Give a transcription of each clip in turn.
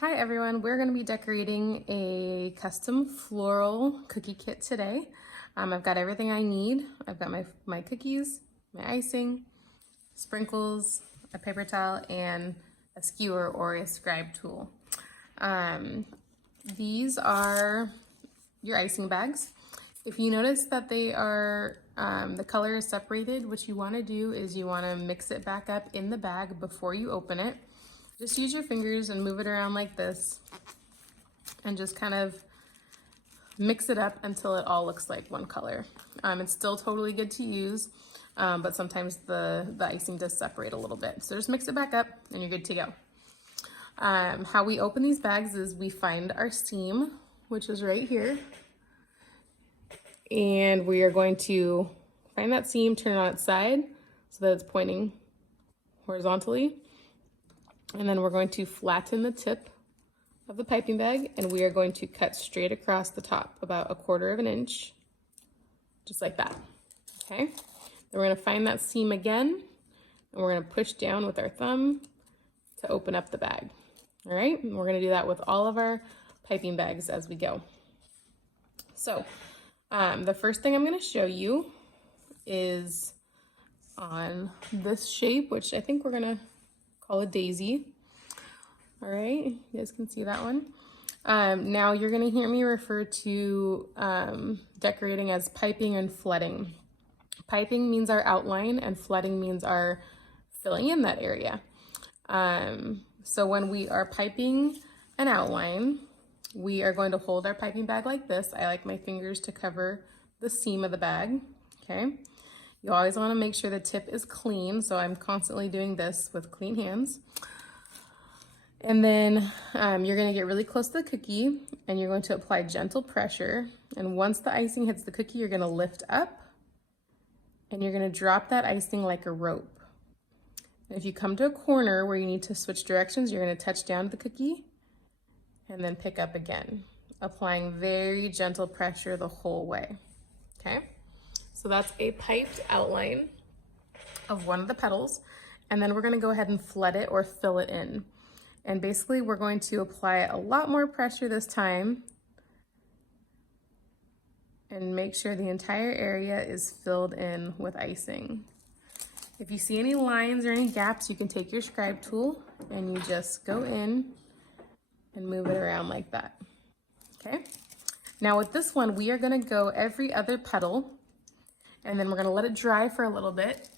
Hi everyone, we're going to be decorating a custom floral cookie kit today. I've got everything I need. I've got my cookies, my icing, sprinkles, a paper towel, and a skewer or a scribe tool. These are your icing bags. If you notice that they are, the color is separated, what you want to do is you want to mix it back up in the bag before you open it. Just use your fingers and move it around like this and just kind of mix it up until it all looks like one color. It's still totally good to use, but sometimes the icing does separate a little bit. So just mix it back up and you're good to go. How we open these bags is we find our seam, which is right here. And we are going to find that seam, turn it on its side so that it's pointing horizontally. And then we're going to flatten the tip of the piping bag and we are going to cut straight across the top, about 1/4 of an inch, just like that, okay? Then we're gonna find that seam again and we're gonna push down with our thumb to open up the bag, all right? And we're gonna do that with all of our piping bags as we go. So the first thing I'm gonna show you is on this shape, which I think we're gonna call a daisy. All right, you guys can see that one. Now you're gonna hear me refer to decorating as piping and flooding. Piping means our outline and flooding means our filling in that area. So when we are piping an outline, we are going to hold our piping bag like this. I like my fingers to cover the seam of the bag, okay? You always wanna make sure the tip is clean, so I'm constantly doing this with clean hands. And then you're gonna get really close to the cookie and you're going to apply gentle pressure. And once the icing hits the cookie, you're gonna lift up and you're gonna drop that icing like a rope. And if you come to a corner where you need to switch directions, you're gonna touch down to the cookie and then pick up again, applying very gentle pressure the whole way, okay? So that's a piped outline of one of the petals. And then we're gonna go ahead and flood it or fill it in. And basically we're going to apply a lot more pressure this time and make sure the entire area is filled in with icing. If you see any lines or any gaps, you can take your scribe tool and you just go in and move it around like that, okay? Now with this one, we are gonna go every other petal and then we're gonna let it dry for a little bit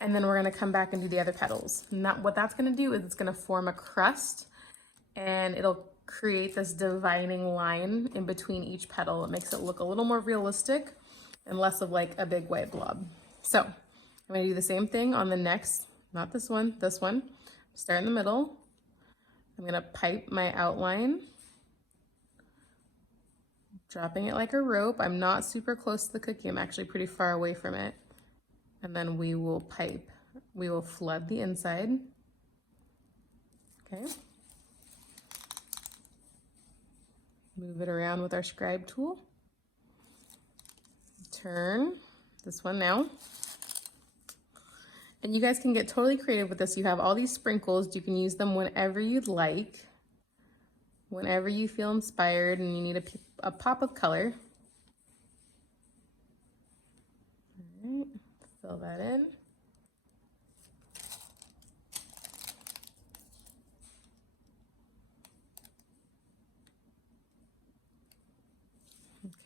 and then we're gonna come back and do the other petals. And what that's gonna do is it's gonna form a crust and it'll create this dividing line in between each petal. It makes it look a little more realistic and less of like a big white blob. So I'm gonna do the same thing on the next, not this one, this one. Start in the middle. I'm gonna pipe my outline, dropping it like a rope. I'm not super close to the cookie. I'm actually pretty far away from it. And then we will pipe. We will flood the inside. Okay. Move it around with our scribe tool. Turn this one now. And you guys can get totally creative with this. You have all these sprinkles. You can use them whenever you'd like. Whenever you feel inspired and you need a pop of color. All right. Fill that in.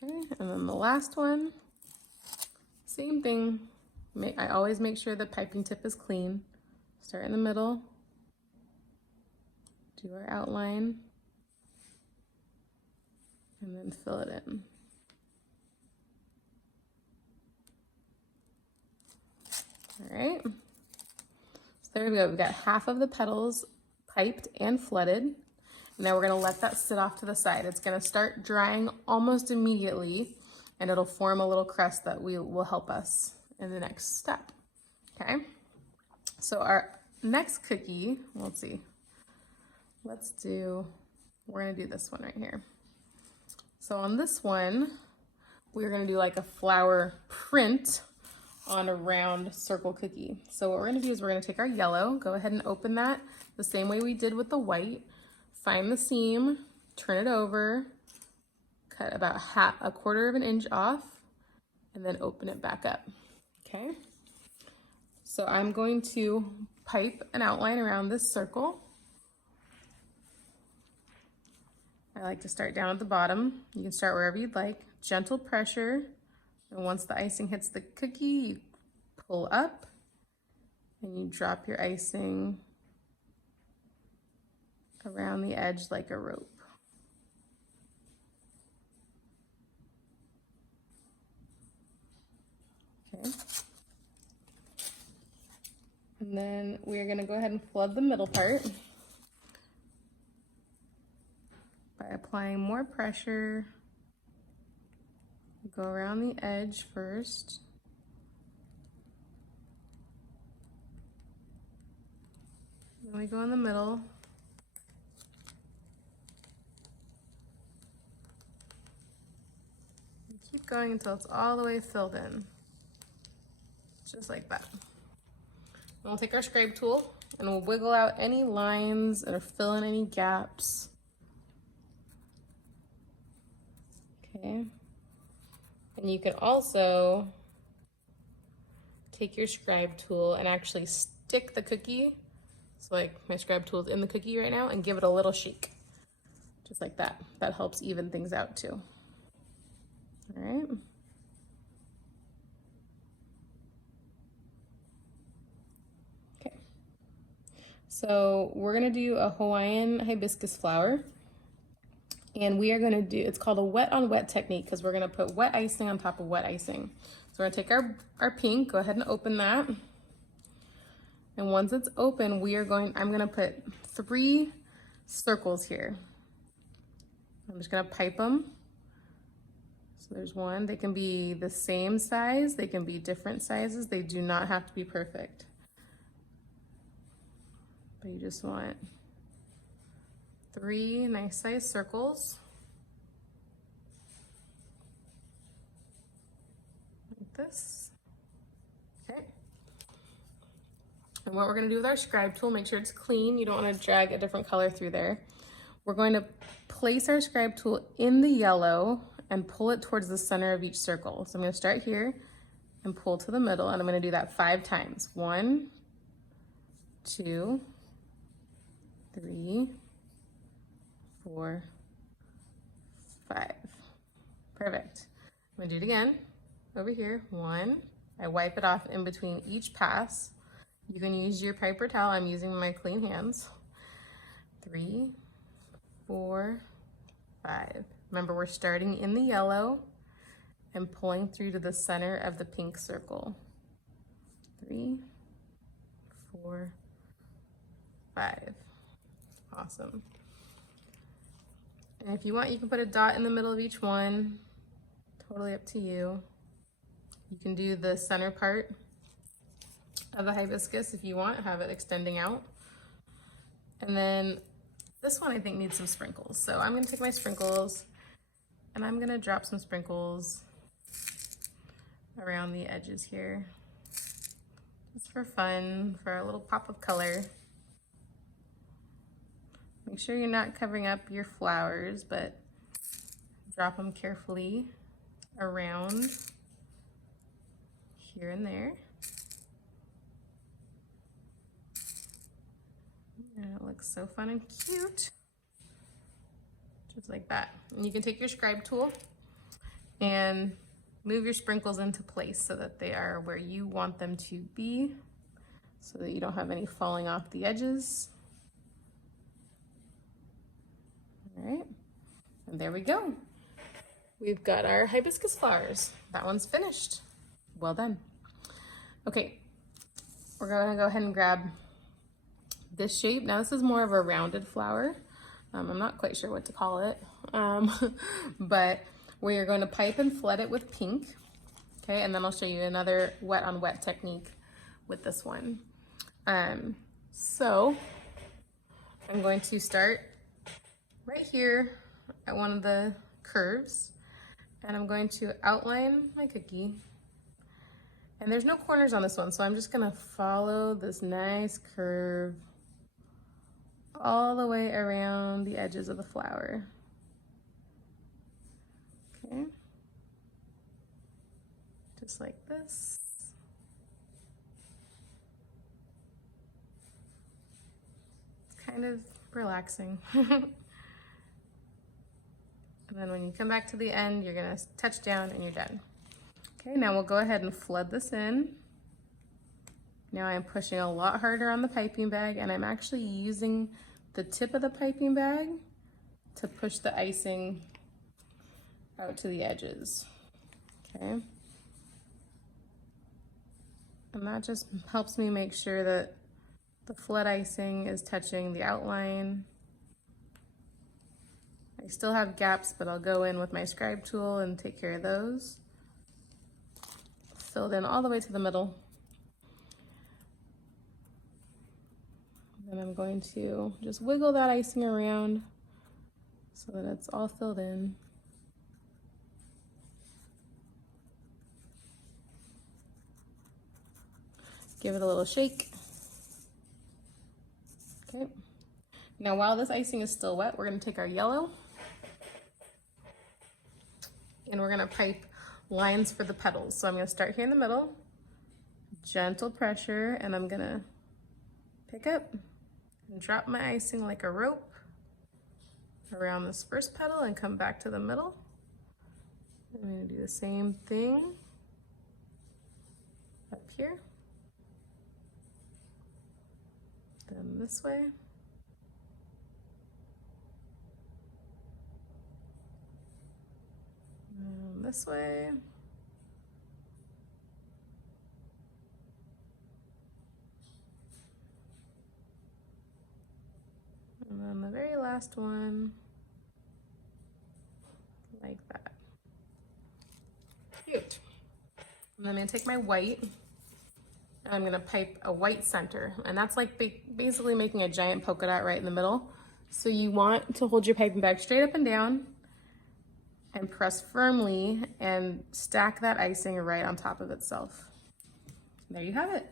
Okay, and then the last one, same thing. I always make sure the piping tip is clean. Start in the middle, do our outline, and then fill it in. All right, so there we go. We've got half of the petals piped and flooded. Now we're gonna let that sit off to the side. It's gonna start drying almost immediately and it'll form a little crust that will help us in the next step, okay? So our next cookie, let's see. We're gonna do this one right here. So on this one, we're gonna do like a flower print on a round circle cookie. So what we're gonna do is we're gonna take our yellow, go ahead and open that the same way we did with the white, find the seam, turn it over, cut about a quarter of an inch off, and then open it back up, okay? So I'm going to pipe an outline around this circle. I like to start down at the bottom. You can start wherever you'd like. Gentle pressure, and once the icing hits the cookie, you pull up and you drop your icing around the edge like a rope. Okay. And then we're gonna go ahead and flood the middle part by applying more pressure. Go around the edge first. Then we go in the middle. And keep going until it's all the way filled in. Just like that. And we'll take our scribe tool and we'll wiggle out any lines or fill in any gaps. Okay. And you can also take your scribe tool and actually stick the cookie, so like my scribe tool is in the cookie right now, and give it a little shake. Just like that. That helps even things out too. All right. Okay. So we're gonna do a Hawaiian hibiscus flower. And we are gonna do, it's called a wet on wet technique because we're gonna put wet icing on top of wet icing. So we're gonna take our pink, go ahead and open that. And once it's open, I'm gonna put 3 circles here. I'm just gonna pipe them. So there's one, they can be the same size, they can be different sizes, they do not have to be perfect. But you just want 3 nice size circles. Like this. Okay. And what we're gonna do with our scribe tool, make sure it's clean. You don't wanna drag a different color through there. We're going to place our scribe tool in the yellow and pull it towards the center of each circle. So I'm gonna start here and pull to the middle, and I'm gonna do that 5 times. 1, 2, 3, 4, 5. Perfect. I'm gonna do it again. Over here, 1. I wipe it off in between each pass. You can use your paper towel. I'm using my clean hands. 3, 4, 5. Remember, we're starting in the yellow and pulling through to the center of the pink circle. 3, 4, 5. Awesome. And if you want, you can put a dot in the middle of each one. Totally up to you. You can do the center part of the hibiscus if you want, have it extending out. And then this one I think needs some sprinkles. So I'm gonna take my sprinkles and I'm gonna drop some sprinkles around the edges here. Just for fun, for a little pop of color. Make sure you're not covering up your flowers, but drop them carefully around here and there. And it looks so fun and cute. Just like that. And you can take your scribe tool and move your sprinkles into place so that they are where you want them to be, so that you don't have any falling off the edges. All right, and there we go. We've got our hibiscus flowers. That one's finished. Well done. Okay, we're gonna go ahead and grab this shape. Now this is more of a rounded flower. I'm not quite sure what to call it, but we are going to pipe and flood it with pink. Okay, and then I'll show you another wet on wet technique with this one. So I'm going to start right here at one of the curves, and I'm going to outline my cookie. And there's no corners on this one, so I'm just gonna follow this nice curve all the way around the edges of the flower. Okay, just like this. Kind of relaxing. And then when you come back to the end, you're gonna touch down and you're done. Okay, now we'll go ahead and flood this in. Now I'm pushing a lot harder on the piping bag, and I'm actually using the tip of the piping bag to push the icing out to the edges. Okay. And that just helps me make sure that the flood icing is touching the outline. I still have gaps, but I'll go in with my scribe tool and take care of those. Filled in all the way to the middle. And I'm going to just wiggle that icing around so that it's all filled in. Give it a little shake. Okay. Now while this icing is still wet, we're going to take our yellow and we're going to pipe lines for the petals. So I'm going to start here in the middle, gentle pressure, and I'm going to pick up and drop my icing like a rope around this first petal and come back to the middle. I'm going to do the same thing up here. Then this way. And this way. And then the very last one, like that. Cute. And then I'm gonna take my white, and I'm gonna pipe a white center. And that's like basically making a giant polka dot right in the middle. So you want to hold your piping bag straight up and down and press firmly and stack that icing right on top of itself. There you have it.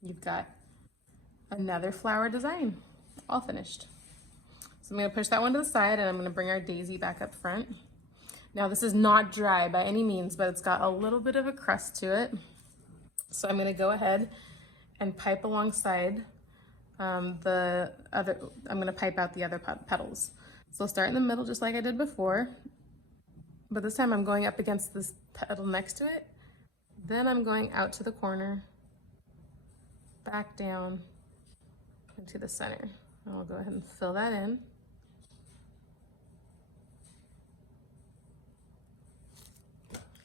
You've got another flower design, all finished. So I'm gonna push that one to the side, and I'm gonna bring our daisy back up front. Now this is not dry by any means, but it's got a little bit of a crust to it. So I'm gonna go ahead and pipe alongside I'm gonna pipe out the other petals. So I'll start in the middle just like I did before, but this time I'm going up against this petal next to it. Then I'm going out to the corner, back down into the center. And I'll go ahead and fill that in.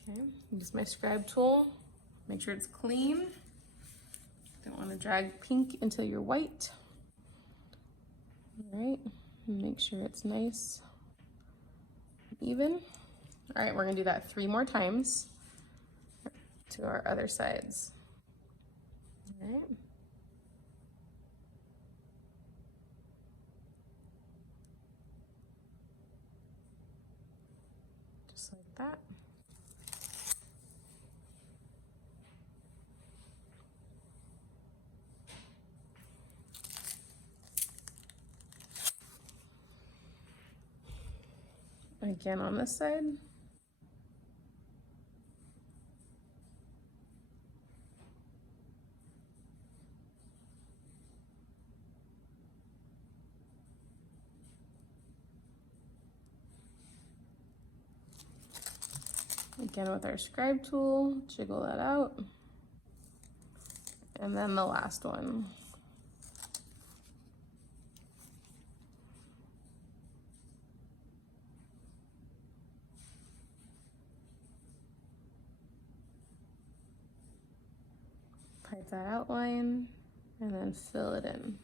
Okay, use my scribe tool. Make sure it's clean. Don't want to drag pink into your white. All right, make sure it's nice and even. All right, we're gonna do that 3 more times to our other sides. All right. Just like that. Again on this side. Again with our scribe tool, jiggle that out. And then the last one. Pipe that outline and then fill it in.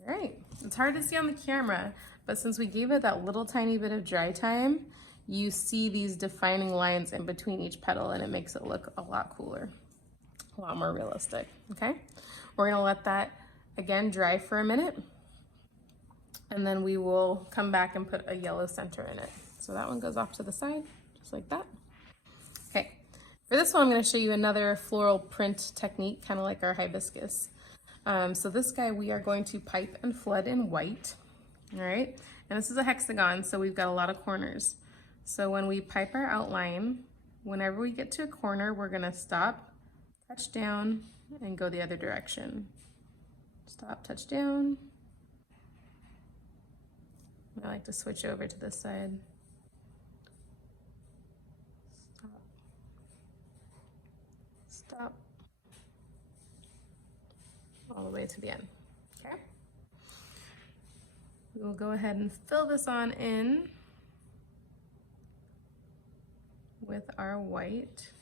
All right, it's hard to see on the camera, but since we gave it that little tiny bit of dry time, you see these defining lines in between each petal, and it makes it look a lot cooler, a lot more realistic, okay? We're gonna let that, again, dry for a minute, and then we will come back and put a yellow center in it. So that one goes off to the side, just like that. Okay, for this one, I'm gonna show you another floral print technique, kind of like our hibiscus. So this guy we are going to pipe and flood in white, all right? And this is a hexagon, so we've got a lot of corners. So when we pipe our outline, whenever we get to a corner, we're gonna stop, touch down, and go the other direction. Stop, touch down. I like to switch over to this side. Stop. Stop. All the way to the end, okay? We will go ahead and fill this on in with our white.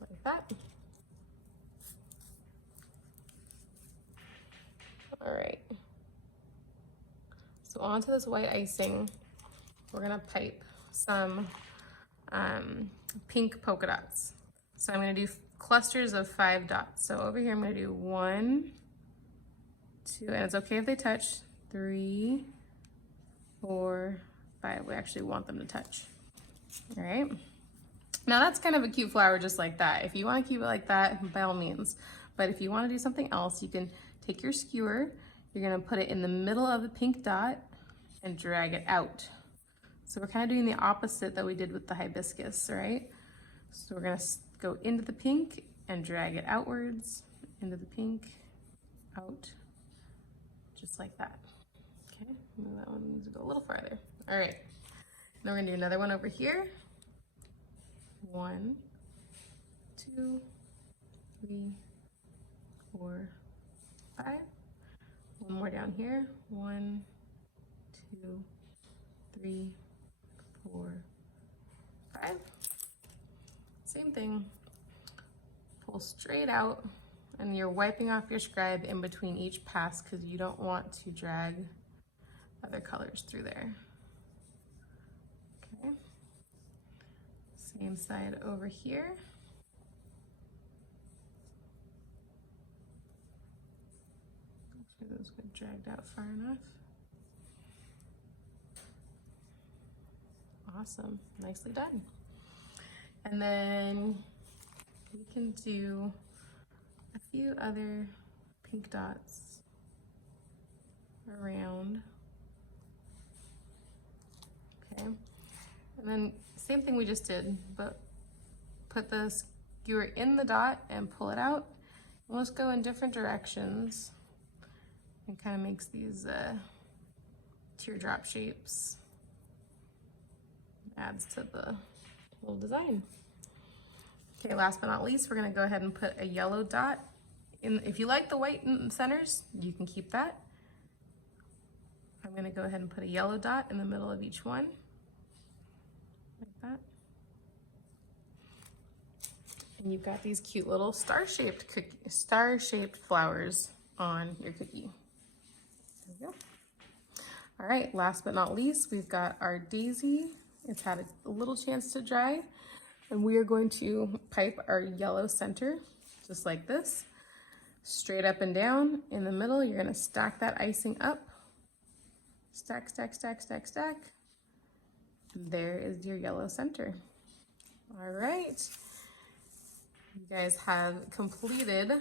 Like that. All right. So onto this white icing, we're gonna pipe some pink polka dots. So I'm gonna do clusters of 5 dots. So over here, I'm gonna do 1, 2, and it's okay if they touch, 3, 4, 5. We actually want them to touch. All right. Now that's kind of a cute flower just like that. If you want to keep it like that, by all means. But if you want to do something else, you can take your skewer, you're going to put it in the middle of the pink dot and drag it out. So we're kind of doing the opposite that we did with the hibiscus, right? So we're going to go into the pink and drag it outwards, into the pink, out, just like that. Okay, that one needs to go a little farther. All right, now we're going to do another one over here. 1, 2, 3, 4, 5. One more down here. 1, 2, 3, 4, 5. Same thing. Pull straight out, and you're wiping off your scribe in between each pass because you don't want to drag other colors through there. Okay. Same side over here. Make sure those get dragged out far enough. Awesome, nicely done. And then we can do a few other pink dots around. Okay, and then same thing we just did, but put the skewer in the dot and pull it out. And let's go in different directions. It kind of makes these teardrop shapes. Adds to the little design. Okay, last but not least, we're gonna go ahead and put a yellow dot in. If you like the white in the centers, you can keep that. I'm gonna go ahead and put a yellow dot in the middle of each one. Like that. And you've got these cute little star-shaped flowers on your cookie. There we go. All right, last but not least, we've got our daisy. It's had a little chance to dry, and we are going to pipe our yellow center, just like this, straight up and down. In the middle, you're gonna stack that icing up. Stack, stack, stack, stack, stack. There is your yellow center. All right. You guys have completed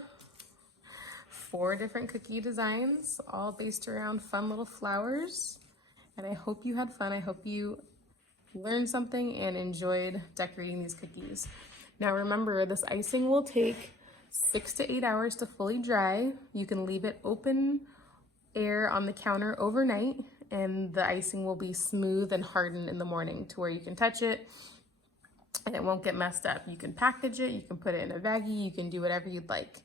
4 different cookie designs, all based around fun little flowers. And I hope you had fun. I hope you learned something and enjoyed decorating these cookies. Now remember, this icing will take 6 to 8 hours to fully dry. You can leave it open air on the counter overnight, and the icing will be smooth and hardened in the morning to where you can touch it and it won't get messed up. You can package it, you can put it in a baggie, you can do whatever you'd like.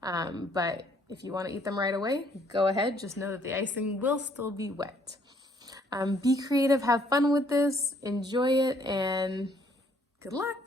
But if you want to eat them right away, go ahead. Just know that the icing will still be wet. Be creative, have fun with this, enjoy it, and good luck.